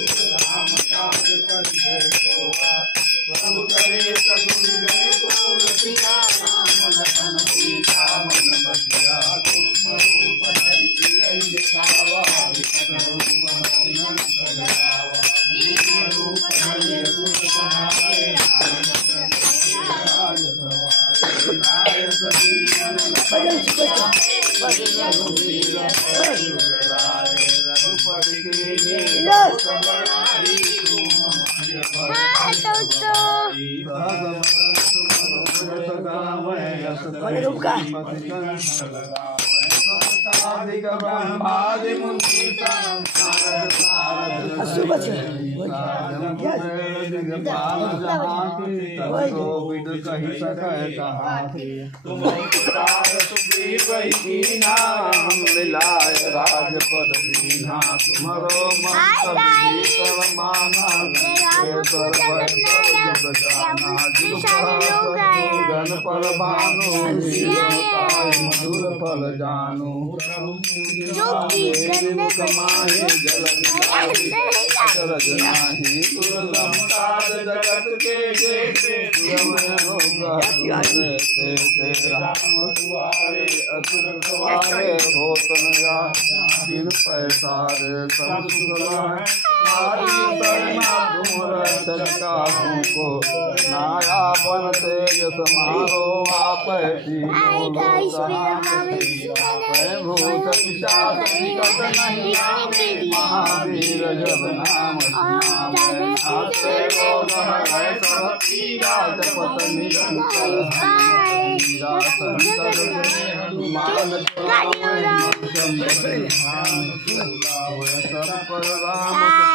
राम काज करिबे सोआ प्रभु करे सगुन को रसिया राम लखन सीता मन बसिया सूक्ष्म रूप धरि सिय दिखावा विकट रूप धरि हंस लगावा भीम रूप धरि असुर संहारे राज सवारे सभी रघुपति के ब्रह्मादि मुनि कही सकै तुम मिलाय राजपद दीना तुम्हारो गण पर भानु मधुर फल जानू कमाए जल जगत के राम दुआरे असुर सवारे होत न जान पैसारे सब को नाया बन तेज समारो आप महावीर जब नाम राजपत निरंतर सब पर राम